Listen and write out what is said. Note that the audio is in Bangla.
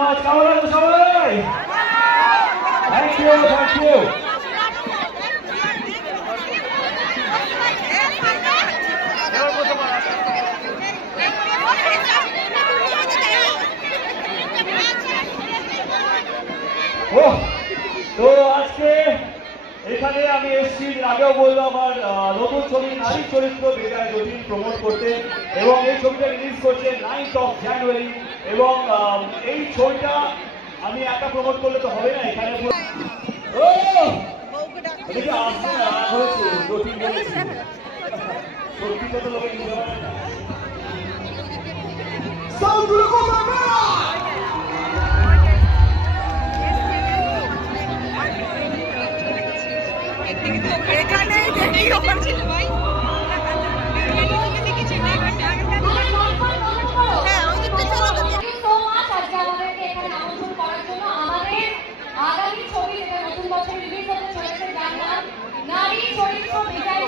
much. কেমন আছো সবাই? Thank you, thank you. তো আজকে এখানে আমি এসেছি, আগেও বললাম আমার নতুন ছবি নারী চরিত্র বেকার জটিল প্রমোট করতে, এবং এই ছবিটা রিলিজ করছে 9th of January। এবং এই ছবিটা আমি একা প্রমোট করলে তো হবে না, এখানে আসছে না হয়েছে জটিল বলেছি, সত্যি কত লোকে নিতে পারে না। এখানে দেখি ওখানে ছিল ভাই আগামী ছবি যেটা নতুন বছর রিলিজ হতে চলেছে, যার নাম নারী চরিত্র বেকার।